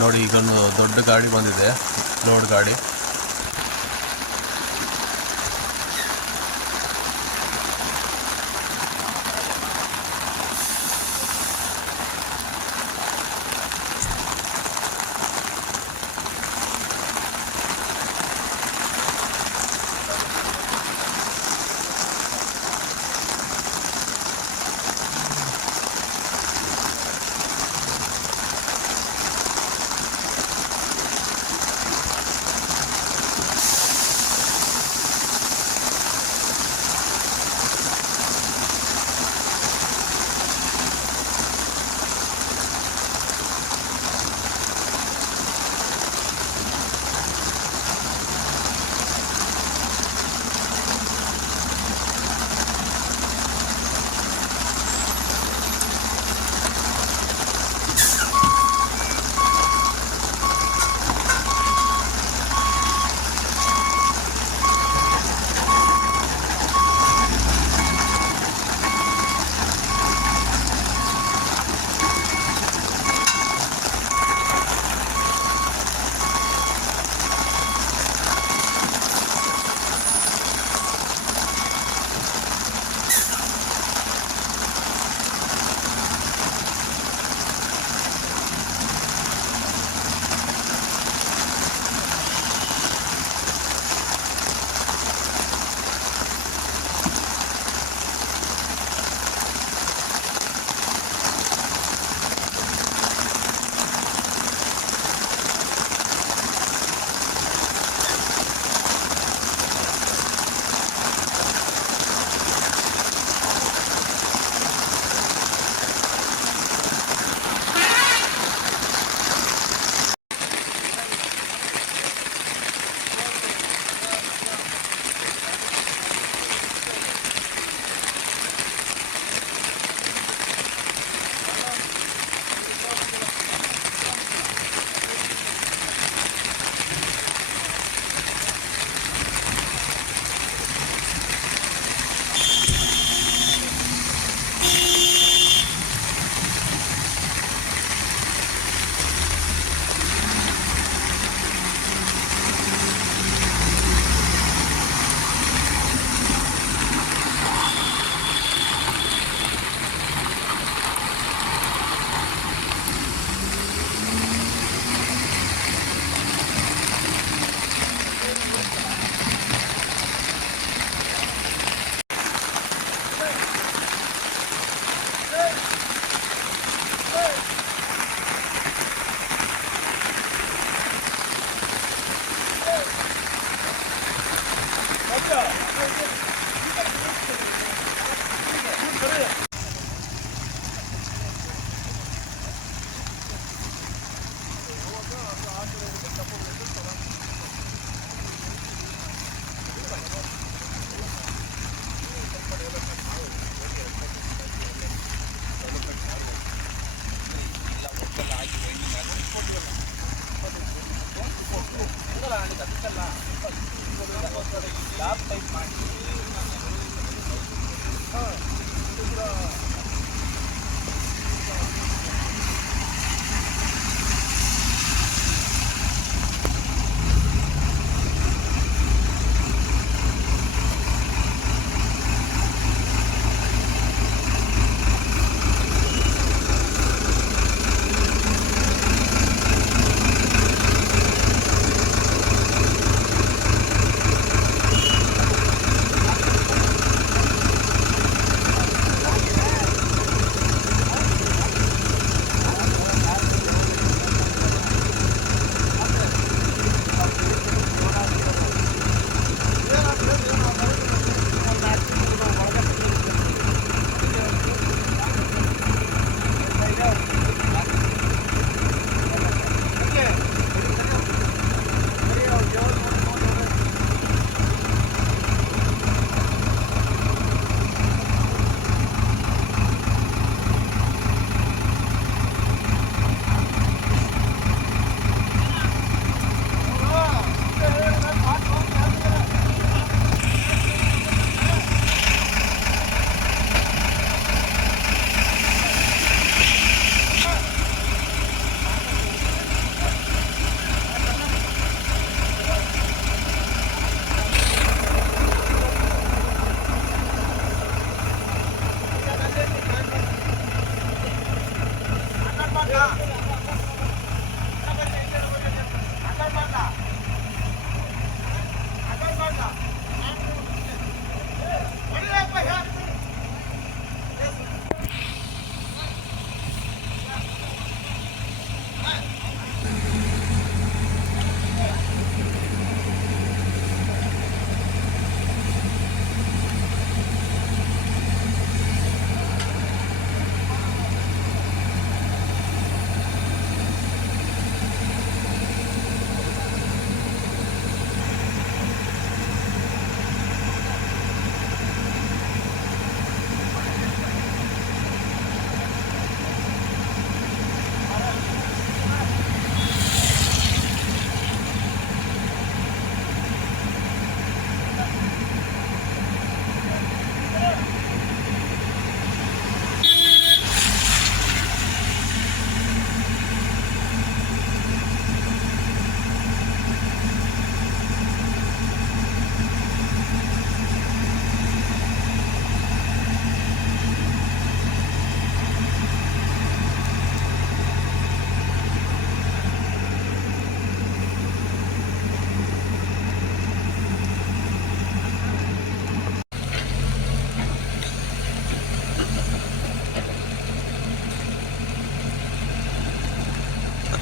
ನೋಡಿ ಈಗೊಂದು ದೊಡ್ಡ ಗಾಡಿ ಬಂದಿದೆ, ಲೋಡ್ ಗಾಡಿ.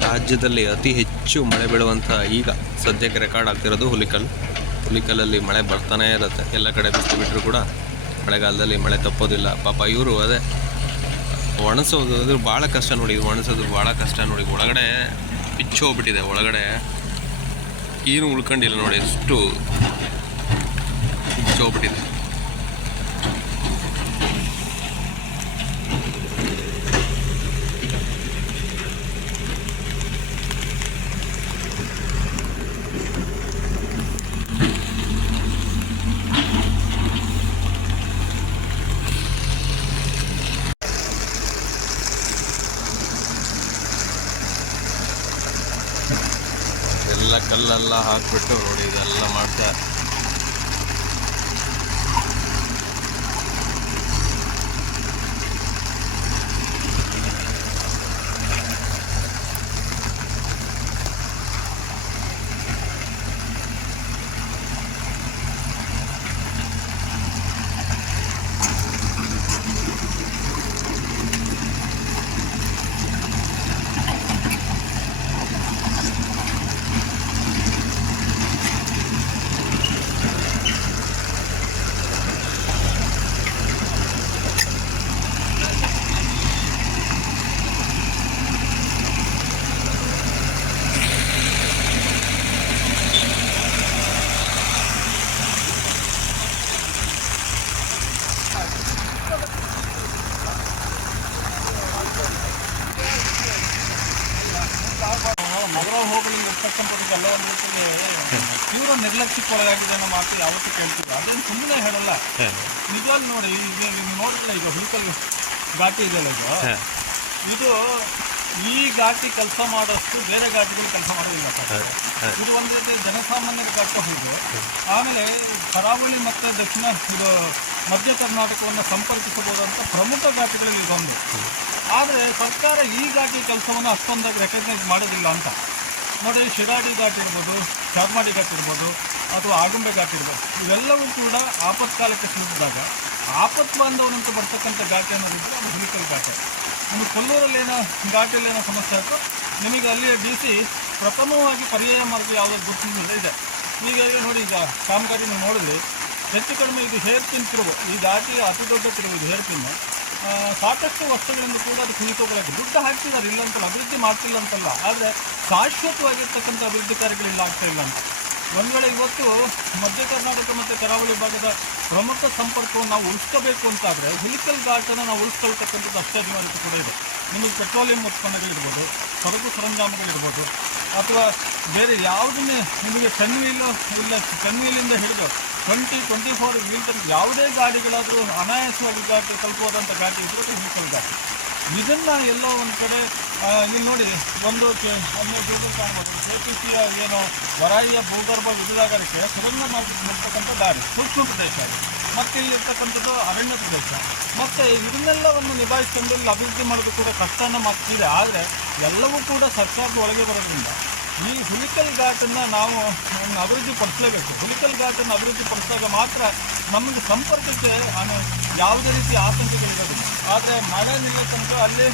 ರಾಜ್ಯದಲ್ಲಿ ಅತಿ ಹೆಚ್ಚು ಮಳೆ ಬೀಳುವಂಥ ಈಗ ಸದ್ಯಕ್ಕೆ ರೆಕಾರ್ಡ್ ಆಗ್ತಿರೋದು ಹುಲಿಕಲ್ಲಲ್ಲಿ ಮಳೆ ಬರ್ತಾನೇ ಇರುತ್ತೆ. ಎಲ್ಲ ಕಡೆ ಬಿಸಿಲು ಬಿಟ್ಟರು ಕೂಡ ಮಳೆಗಾಲದಲ್ಲಿ ಮಳೆ ತಪ್ಪೋದಿಲ್ಲ. ಪಾಪ ಇವರು ಅದೇ ಒಣಸೋದು ಅದು ಭಾಳ ಕಷ್ಟ ನೋಡಿ. ಇದು ಒಣಸೋದು ಭಾಳ ಕಷ್ಟ ನೋಡಿ. ಒಳಗಡೆ ಪಿಚ್ಚು ಹೋಗ್ಬಿಟ್ಟಿದೆ. ಒಳಗಡೆ ಏನು ಉಳ್ಕೊಂಡಿಲ್ಲ ನೋಡಿ. ಎಷ್ಟು ಪಿಚ್ಚು ಹೋಗ್ಬಿಟ್ಟಿದೆ. ಎಲ್ಲ ಕಲ್ಲೆಲ್ಲ ಹಾಕ್ಬಿಟ್ಟು ನೋಡಿ ಇದೆಲ್ಲ ಮಾಡ್ತಾರೆ. ನಗರ ಹೋಬಳಿಯಲ್ಲಿ ಇರ್ತಕ್ಕಂಥದ್ದು ಎಲ್ಲ ಒಂದು ರೀತಿಯಲ್ಲಿ ತೀವ್ರ ನಿರ್ಲಕ್ಷ್ಯಕ್ಕೊಳಗಾಗಿದೆ ಅನ್ನೋ ಮಾತು ಯಾವತ್ತೂ ಕೇಳ್ತಿದ್ರು. ಅದೇನು ಸುಮ್ಮನೆ ಹೇಳಲ್ಲ. ನಿಜವಾಗಿ ನೋಡಿ, ಈಗ ನೀವು ನೋಡಿದ್ರೆ ಈಗ ಹುಲಿಕಲ್ ಘಾಟಿ ಇದೆಯಲ್ಲ, ಇದು ಈ ಘಾಟಿ ಕೆಲಸ ಮಾಡೋಷ್ಟು ಬೇರೆ ಘಾಟಿಗಳು ಕೆಲಸ ಮಾಡೋದಿಲ್ಲ. ಇದು ಒಂದು ರೀತಿ ಜನಸಾಮಾನ್ಯರ ಘಾಟ ಹೌದು. ಆಮೇಲೆ ಕರಾವಳಿ ಮತ್ತು ದಕ್ಷಿಣ ಇದು ಮಧ್ಯ ಕರ್ನಾಟಕವನ್ನು ಸಂಪರ್ಕಿಸಬಹುದಂಥ ಪ್ರಮುಖ ಘಾಟಿಗಳಲ್ಲಿ ಇದೊಂದು. ಆದರೆ ಸರ್ಕಾರ ಈ ಘಾಟಿ ಕೆಲಸವನ್ನು ಅಷ್ಟೊಂದಾಗಿ ರೆಕಗ್ನೈಸ್ ಮಾಡೋದಿಲ್ಲ ಅಂತ ನೋಡಿ. ಶಿರಾಡಿ ಘಾಟ್ ಇರ್ಬೋದು, ಚಾರ್ಮಾಡಿ ಘಾಟ್ ಇರ್ಬೋದು, ಅಥವಾ ಆಗುಂಬೆ ಘಾಟ್ ಇರ್ಬೋದು, ಇವೆಲ್ಲವೂ ಕೂಡ ಆಪತ್ಕಾಲಕ್ಕೆ ಸಿಲುಕಿದಾಗ ಆಪತ್ ಬಾಂಧವನಂತೂ ಬರ್ತಕ್ಕಂಥ ಘಾಟಿ ಅನ್ನೋದಿದ್ರೆ ಅದು ಹುಲಿಕಲ್ ಘಾಟಿ. ನಿಮಗೆ ಕೊಲ್ಲೂರಲ್ಲಿ ಏನೋ ಘಾಟಿಯಲ್ಲಿ ಏನೋ ಸಮಸ್ಯೆ ಆಯಿತು, ನಿಮಗೆ ಅಲ್ಲಿಯ ಡಿ ಸಿ ಪ್ರಥಮವಾಗಿ ಪರ್ಯಾಯ ಮಾರ್ಗ ಯಾವುದೋ ಗುರುತಿನಿಂದ ಇದೆ. ಈಗ ನೋಡಿ, ಈಗ ಕಾಮಗಾರಿ ನೀವು ನೋಡಿದ್ರಿ, ಹೆಚ್ಚು ಕಡಿಮೆ ಇದು ಹೇರ್ ಪಿನ್ ತಿರುವು, ಈ ಘಾಟಿಯ ಅತಿ ದೊಡ್ಡ ತಿರುವು ಇದು ಹೇರ್ ಪಿನ್. ಸಾಕಷ್ಟು ವರ್ಷಗಳಿಂದ ಕೂಡ ಅದು ಕುಳಿತುಕೊಳ್ಳೋಕೆ ದುಡ್ಡು ಹಾಕ್ತಿದ್ದಾರೆ, ಇಲ್ಲ ಅಂತಲ್ಲ, ಅಭಿವೃದ್ಧಿ ಮಾಡ್ತಿಲ್ಲ ಅಂತಲ್ಲ. ಆದರೆ ಶಾಶ್ವತವಾಗಿರ್ತಕ್ಕಂಥ ಅಭಿವೃದ್ಧಿ ಕಾರ್ಯಗಳಿಲ್ಲ ಆಗ್ತಾ ಇಲ್ಲ ಅಂತ. ಒಂದು ವೇಳೆ ಇವತ್ತು ಮಧ್ಯ ಕರ್ನಾಟಕ ಮತ್ತು ಕರಾವಳಿ ಭಾಗದ ಪ್ರಮುಖ ಸಂಪರ್ಕವನ್ನು ನಾವು ಉಳಿಸ್ಕೋಬೇಕು ಅಂತಾದರೆ ಹುಲಿಕಲ್ ಘಾಟನ್ನು ನಾವು ಉಳಿಸ್ಕೊಳ್ತಕ್ಕಂಥದ್ದು ಅಷ್ಟೇ ಅನಿವಾರ್ಯತೆ ಕೂಡ ಇದೆ. ನಿಮಗೆ ಪೆಟ್ರೋಲಿಯಂ ಉತ್ಪನ್ನಗಳಿರ್ಬೋದು, ಸರಕು ಸರಂಜಾಮುಗಳಿರ್ಬೋದು, ಅಥವಾ ಬೇರೆ ಯಾವುದನ್ನೇ ನಿಮಗೆ ಟೆನ್ವೀಲು ಇಲ್ಲ, ಟೆನ್ವೀಲಿಂದ ಹಿಡಿದು 24 ವೀಲ್ ತನಕ ಯಾವುದೇ ಗಾಡಿಗಳಾದರೂ ಅನಾಯಾಸವಾಗಿ ಘಾಟಿ ತಲುಪೋದಂಥ ಘಾಟಿ ಇದ್ದರೆ ಹುಲಿಕಲ್ ಘಾಟಿ. ಇದನ್ನು ಎಲ್ಲೋ ಒಂದು ಕಡೆ ಇಲ್ಲಿ ನೋಡಿ, ಒಂದು ಗೂಗಲ್ ಕಾಣ್ಬೋದು, KPCಯ ಏನೋ ವರಾಯಿಯ ಭೂಗರ್ಭ ವಿದ್ಯುದಾಗಾರಕ್ಕೆ ಸುರಂಗ ಮಾಡ್ತಕ್ಕಂಥ ದಾರಿ ಸೂಕ್ಷ್ಮ ಪ್ರದೇಶ. ಮತ್ತು ಇಲ್ಲಿರ್ತಕ್ಕಂಥದ್ದು ಅರಣ್ಯ ಪ್ರದೇಶ. ಮತ್ತು ಇದನ್ನೆಲ್ಲವನ್ನು ನಿಭಾಯಿಸಿಕೊಂಡು ಇಲ್ಲಿ ಅಭಿವೃದ್ಧಿ ಮಾಡೋದು ಕೂಡ ಕಷ್ಟನ ಮಾತಿದೆ. ಆದರೆ ಎಲ್ಲವೂ ಕೂಡ ಸರ್ಕಾರದ ಒಳಗೆ ಬರೋದ್ರಿಂದ ಈ ಹುಲಿಕಲ್ ಘಾಟನ್ನು ನಾವು ಅಭಿವೃದ್ಧಿ ಪಡಿಸಲೇಬೇಕು. ಹುಲಿಕಲ್ ಘಾಟನ್ನು ಅಭಿವೃದ್ಧಿ ಪಡಿಸಿದಾಗ ಮಾತ್ರ ನಮಗೆ ಸಂಪರ್ಕಕ್ಕೆ ಯಾವುದೇ ರೀತಿ ಆತಂಕಗಳಿರೋದಿಲ್ಲ. ಆದರೆ ಮಳೆ ನಿಲ್ಲೋ ತನಕ ಅಲ್ಲಿ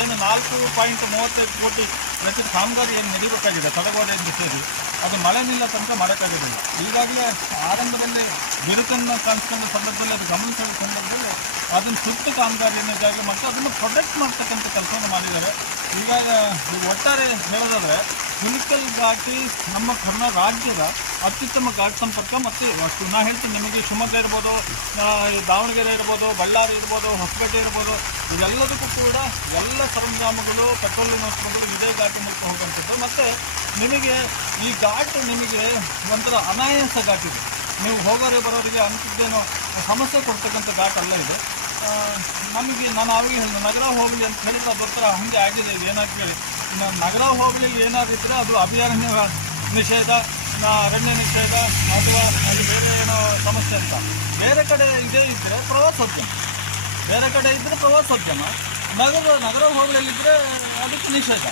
ಏನು 4.35 ಕೋಟಿ ಪ್ರತಿ ಕಾಮಗಾರಿ ಏನು ನಡೀಬೇಕಾಗಿದೆ ತಡೆಗೋಡೆಯಿಂದ ಸೇರಿ, ಅದು ಮಳೆ ನಿಲ್ಲೋ ತನಕ ಮಾಡೋಕ್ಕಾಗೋದಿಲ್ಲ. ಈಗಾಗಲೇ ಆರಂಭದಲ್ಲಿ ಬಿರುಕನ್ನು ಕಾಣಿಸ್ಕೊಂಡ ಸಂದರ್ಭದಲ್ಲಿ ಅದು ಗಮನಿಸಿದ ಸಂದರ್ಭದಲ್ಲಿ ಅದನ್ನು ಸುತ್ತ ಕಾಮಗಾರಿಯನ್ನು ಈಗಾಗಲೇ ಮಾಡ್ತಾರೆ, ಅದನ್ನು ಪ್ರೊಟೆಕ್ಟ್ ಮಾಡ್ತಕ್ಕಂಥ ಕೆಲಸವನ್ನು ಮಾಡಿದ್ದಾರೆ. ಇವಾಗ ಒಟ್ಟಾರೆ ಹೇಳೋದಾದರೆ ಹುಲಿಕಲ್ ಘಾಟಿ ನಮ್ಮ ರಾಜ್ಯದ ಅತ್ಯುತ್ತಮ ಘಾಟ್ ಸಂಪರ್ಕ. ಮತ್ತು ಅಷ್ಟು ನಾ ಹೇಳ್ತೀನಿ ನಿಮಗೆ, ಶಿವಮೊಗ್ಗ ಇರ್ಬೋದು, ದಾವಣಗೆರೆ ಇರ್ಬೋದು, ಬಳ್ಳಾರಿ ಇರ್ಬೋದು, ಹೊಸಪೇಟೆ ಇರ್ಬೋದು, ಇದೆಲ್ಲದಕ್ಕೂ ಕೂಡ ಎಲ್ಲ ಸರಂಜಾಮುಗಳು, ಪೆಟ್ರೋಲಿಯಂ ವಸ್ತುಗಳು ಇದೇ ಘಾಟಿ ಮೂಲಕ ಹೋಗುವಂಥದ್ದು. ಮತ್ತು ನಿಮಗೆ ಈ ಘಾಟ್ ನಿಮಗೆ ಒಂಥರ ಅನಾಯಾಸ ಘಾಟ್ ಇದೆ. ನೀವು ಹೋಗೋರಿಗೆ ಬರೋರಿಗೆ ಅಂಥದ್ದೇನೋ ಸಮಸ್ಯೆ ಕೊಡ್ತಕ್ಕಂಥ ಘಾಟ್ ಅಲ್ಲ ಇದು. ನಮಗೆ ನಾನು ಆವಾಗ ಹೇಳಿದೆ ನಗರ ಹೋಬಳಿ ಅಂತ ಹೇಳಿದ್ರೆ ಅದೊತ್ತರ ಹಾಗೆ ಆಗಿದೆ. ಇದು ಏನಾಗಿ ಕೇಳಿ, ನಗರ ಹೋಬಳಿಯಲ್ಲಿ ಏನಾದಿದ್ದರೆ ಅದು ಅಭಯಾರಣ್ಯ ನಿಷೇಧ, ಅರಣ್ಯ ನಿಷೇಧ, ಅಥವಾ ಅಲ್ಲಿ ಬೇರೆ ಏನೋ ಸಮಸ್ಯೆ ಅಂತ. ಬೇರೆ ಕಡೆ ಇದೇ ಇದ್ದರೆ ಪ್ರವಾಸೋದ್ಯಮ, ಬೇರೆ ಕಡೆ ಇದ್ದರೆ ಪ್ರವಾಸೋದ್ಯಮ, ನಗರ ಹೋಬಳಿಯಲ್ಲಿದ್ದರೆ ಅದಕ್ಕೆ ನಿಷೇಧ.